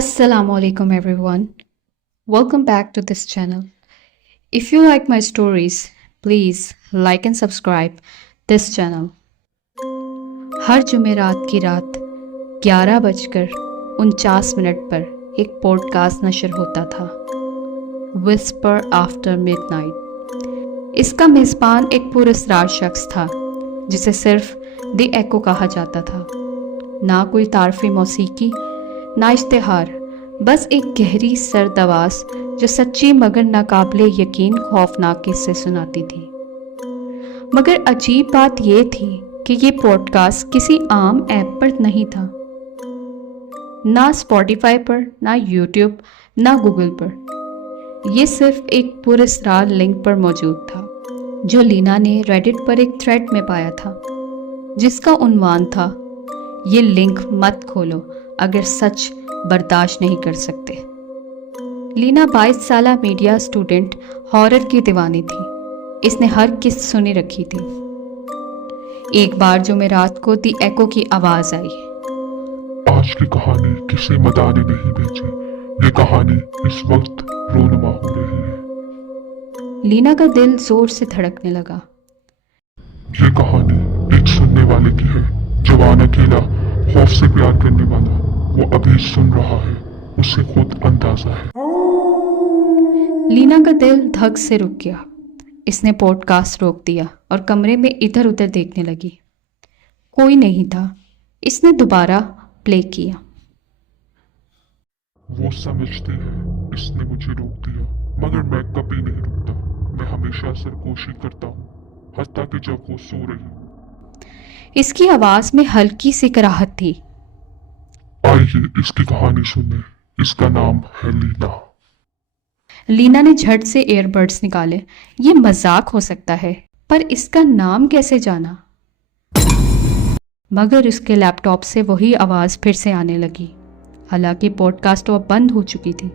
Assalamualaikum everyone. Welcome back to this channel. If you like my stories, please like and subscribe this channel. हर जुमेरात की रात 11:49 पर एक podcast नशर होता था, whisper after midnight. इसका मेज़बान एक पुरस्कार शख्स था जिसे सिर्फ द एको कहा जाता था। ना कोई तारफ़ी मौसीकी, ना इश्तिहार, बस एक गहरी सर्द आवाज़ जो सच्ची मगर नाकाबिले यकीन खौफनाक किस्से सुनाती थी। मगर अजीब बात यह थी कि ये पॉडकास्ट किसी आम ऐप पर नहीं था, ना स्पॉटिफाई पर, ना यूट्यूब, ना गूगल पर। यह सिर्फ एक पुरस्कार लिंक पर मौजूद था जो लीना ने रेडिट पर एक थ्रेड में पाया था, जिसका उन्वान था, ये लिंक मत खोलो अगर सच बर्दाश्त नहीं कर सकते। लीना 22 साला मीडिया स्टूडेंट हॉरर की दीवानी थी। इसने हर किस्त सुनी रखी थी। एक बार जुमेरात को दी एको की आवाज आई, आज की कहानी किसी मदा ने नहीं भेजी। ये कहानी इस वक्त रोनुमा हो रही है। लीना का दिल जोर से धड़कने लगा। ये कहानी एक सुनने वाले की है, जवान अकेला, खौफ से प्यार करने वाला। वो अभी सुन रहा है, उसे खुद अंदाजा है। लीना का दिल धक से रुक गया। इसने पॉडकास्ट रोक दिया और कमरे में इधर उधर देखने लगी। कोई नहीं था। इसने दोबारा प्ले किया। वो समझती है इसने मुझे रोक दिया, मगर मैं कभी नहीं रुकता। मैं हमेशा सरगोशी करता हूँ, हत्ता कि जब वो सो रही हो। इसकी आवाज में हल्की सी कराहत थी। आइए इसकी कहानी सुने। इसका नाम है लीना। लीना ने झट से एयरबड्स निकाले। ये मजाक हो सकता है, पर इसका नाम कैसे जाना? मगर उसके लैपटॉप से वही आवाज फिर से आने लगी। हालांकि पॉडकास्ट तो अब बंद हो चुकी थी।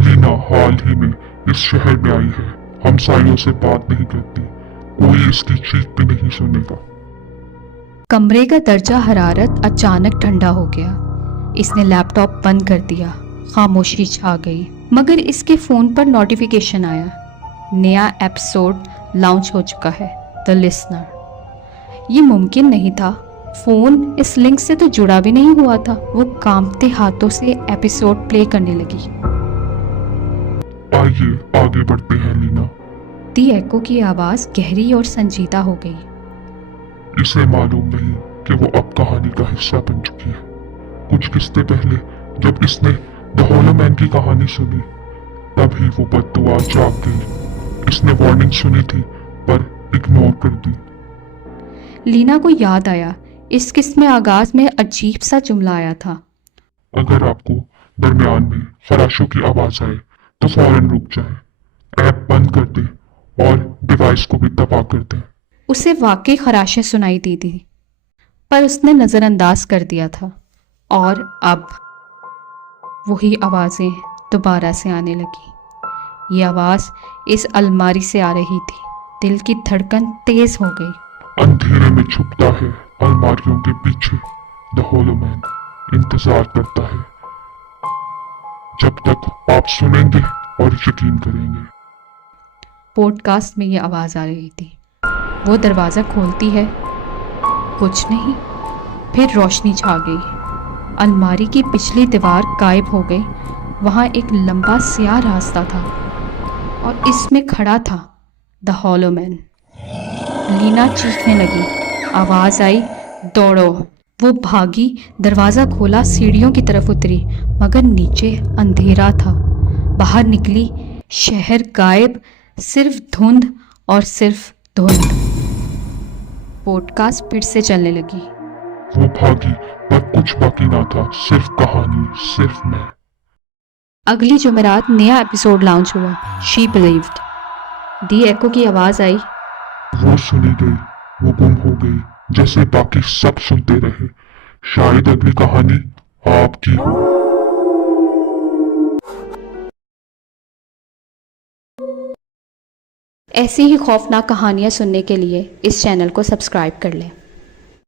लीना हाल ही में इस शहर में आई है। हमसायों से बात नहीं करती, कोई इसकी चीख भी नहीं सुनेगा। कमरे का दर्जा हरारत अचानक ठंडा हो गया। इसने लैपटॉप बंद कर दिया। खामोशी छा गई। मगर इसके फोन पर नोटिफिकेशन आया, नया एपिसोड लॉन्च हो चुका है, द लिसनर। ये मुमकिन नहीं था। फोन इस लिंक से तो जुड़ा भी नहीं हुआ था। वो कांपते हाथों से एपिसोड प्ले करने लगी। आइए आगे बढ़ते हैं लीना। दी एको की आवाज गहरी और संजीदा हो गई। इसे मालूम नहीं कि वो अब कहानी का हिस्सा बन चुकी है। कुछ किस्ते पहले जब इसने द होलो मैन की कहानी सुनी, तभी वो बद्दुआ जाग गई। इसने वार्निंग सुनी थी पर इग्नोर कर दी। लीना को याद आया, इस किस्त में आगाज में अजीब सा जुमला आया था, अगर आपको दरमियान में खराशों की आवाज आए तो फौरन रुक जाए, ऐप बंद कर दे और डिवाइस को भी तबाह कर दे। उसे वाकई खराशें सुनाई दी थी, पर उसने नज़रअंदाज कर दिया था। और अब वही आवाज़ें दोबारा से आने लगी। ये आवाज़ इस अलमारी से आ रही थी। दिल की धड़कन तेज हो गई। अंधेरे में छुपता है अलमारियों के पीछे। द होलो मैन इंतजार करता है जब तक आप सुनेंगे और यकीन करेंगे। पॉडकास्ट में ये आवाज़ आ रही थी। वो दरवाज़ा खोलती है, कुछ नहीं। फिर रोशनी छा गई। अलमारी की पिछली दीवार गायब हो गई। वहाँ एक लंबा स्याह रास्ता था और इसमें खड़ा था द होलो मैन। लीना चीखने लगी। आवाज़ आई, दौड़ो। वो भागी, दरवाज़ा खोला, सीढ़ियों की तरफ उतरी, मगर नीचे अंधेरा था। बाहर निकली, शहर गायब, सिर्फ धुंध और सिर्फ धुंध। पॉडकास्ट फिर से चलने लगी। वो भागी पर कुछ बाकी ना था, सिर्फ कहानी, सिर्फ मैं। अगली जुमेरात नया एपिसोड लॉन्च हुआ, शी बिलीव्ड। दी एको की आवाज़ आई, वो सुनी गई, वो गुम हो गई, जैसे बाकी सब सुनते रहे। शायद अगली कहानी आपकी हो। ऐसी ही खौफनाक कहानियाँ सुनने के लिए इस चैनल को सब्सक्राइब कर लें।